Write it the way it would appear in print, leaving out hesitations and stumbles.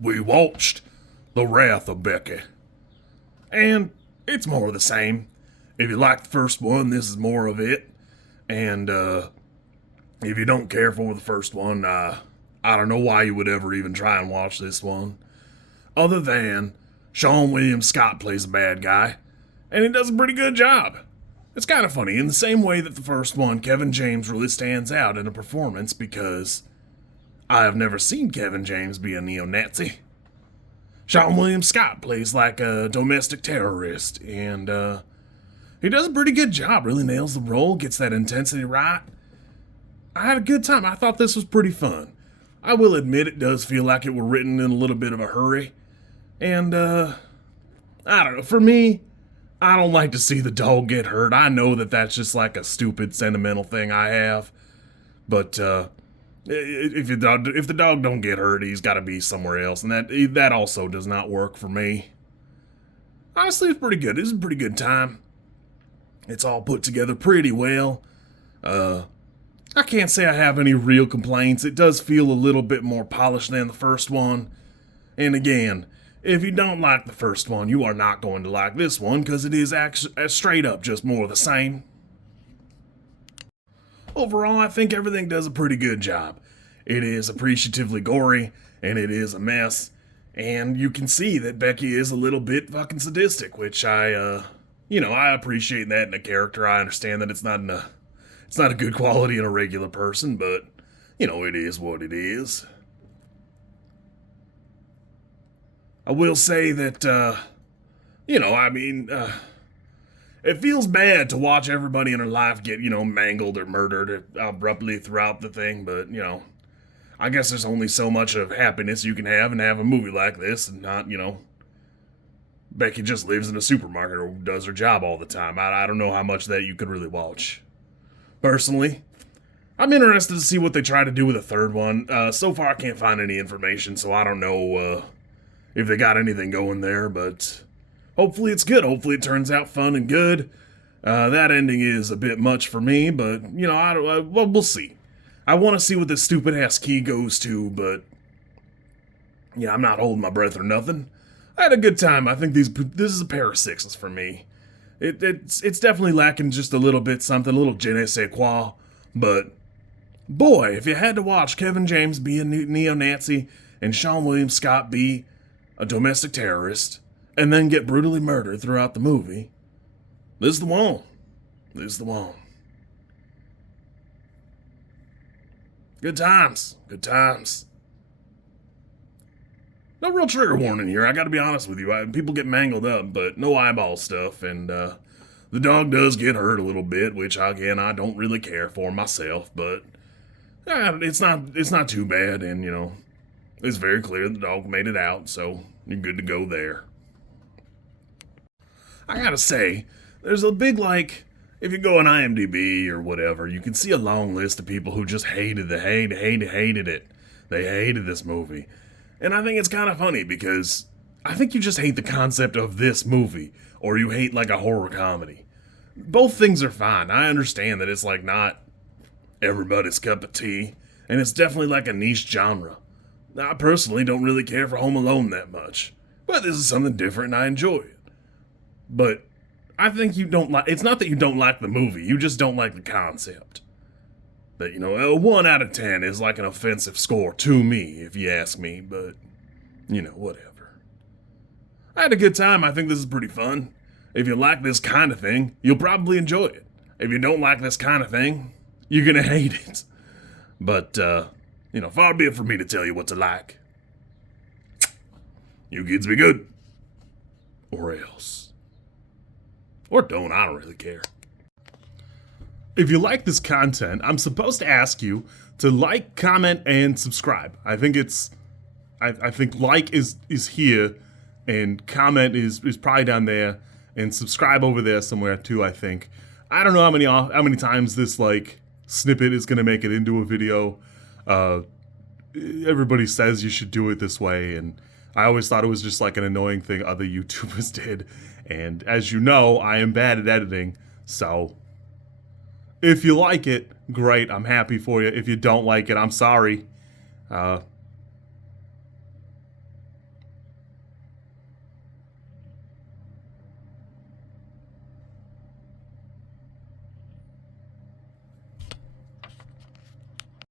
we watched The Wrath of Becky. And it's more of the same. If you like the first one, this is more of it. And if you don't care for the first one, I don't know why you would ever even try and watch this one. Other than Sean William Scott plays a bad guy, and he does a pretty good job. It's kind of funny, in the same way that the first one, Kevin James really stands out in a performance because I have never seen Kevin James be a neo-Nazi. Sean William Scott plays like a domestic terrorist, and he does a pretty good job, really nails the role, gets that intensity right. I had a good time. I thought this was pretty fun. I will admit it does feel like it were written in a little bit of a hurry. And, I don't know, for me, I don't like to see the dog get hurt. I know that that's just like a stupid sentimental thing I have. But, if the dog don't get hurt, he's got to be somewhere else. And that also does not work for me. Honestly, it's pretty good. It's a pretty good time. It's all put together pretty well. I can't say I have any real complaints. It does feel a little bit more polished than the first one. And again, if you don't like the first one, you are not going to like this one because it is actually straight up just more of the same. Overall, I think everything does a pretty good job. It is appreciatively gory, and it is a mess. And you can see that Becky is a little bit fucking sadistic, which I appreciate that in a character. I understand that it's not a good quality in a regular person, but, it is what it is. I will say that, it feels bad to watch everybody in her life get, mangled or murdered abruptly throughout the thing, but, I guess there's only so much of happiness you can have and have a movie like this and not, Becky just lives in a supermarket or does her job all the time. I don't know how much that you could really watch. Personally, I'm interested to see what they try to do with a third one. So far, I can't find any information, so I don't know if they got anything going there, but hopefully it's good. Hopefully it turns out fun and good. That ending is a bit much for me, but, we'll see. I want to see what this stupid-ass key goes to, but, yeah, I'm not holding my breath or nothing. I had a good time. I think this is a pair of sixes for me. It's definitely lacking just a little bit something, a little je ne sais quoi, but boy, if you had to watch Kevin James be a neo-Nazi and Sean William Scott be a domestic terrorist and then get brutally murdered throughout the movie, this is the one. This is the one. Good times. Good times. No real trigger warning here, I gotta be honest with you. People get mangled up, but no eyeball stuff, and the dog does get hurt a little bit, which, again, I don't really care for myself, but it's not too bad, and, it's very clear the dog made it out, so you're good to go there. I gotta say, there's a big, if you go on IMDb or whatever, you can see a long list of people who just hated it. They hated this movie. And I think it's kind of funny because I think you just hate the concept of this movie, or you hate a horror comedy. Both things are fine. I understand that it's not everybody's cup of tea, and it's definitely a niche genre. I personally don't really care for Home Alone that much, but this is something different and I enjoy it. But I think you don't it's not that you don't like the movie, you just don't like the concept. But, a 1 out of 10 is an offensive score to me, if you ask me, but, whatever. I had a good time. I think this is pretty fun. If you like this kind of thing, you'll probably enjoy it. If you don't like this kind of thing, you're gonna hate it. But, far be it for me to tell you what to like. You kids be good. Or else. Or don't, I don't really care. If you like this content, I'm supposed to ask you to like, comment, and subscribe. I think I think like is here, and comment is probably down there, and subscribe over there somewhere too, I think. I don't know how many times this snippet is gonna make it into a video. Everybody says you should do it this way, and I always thought it was just an annoying thing other YouTubers did. And as you know, I am bad at editing, so if you like it, great, I'm happy for you. If you don't like it, I'm sorry.